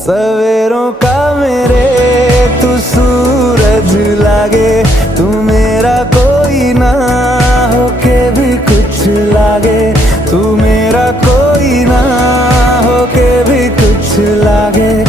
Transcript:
सवेरों का मेरे तू सूरज लागे, तू मेरा कोई ना होके भी कुछ लागे, तू मेरा कोई ना होके भी कुछ लागे।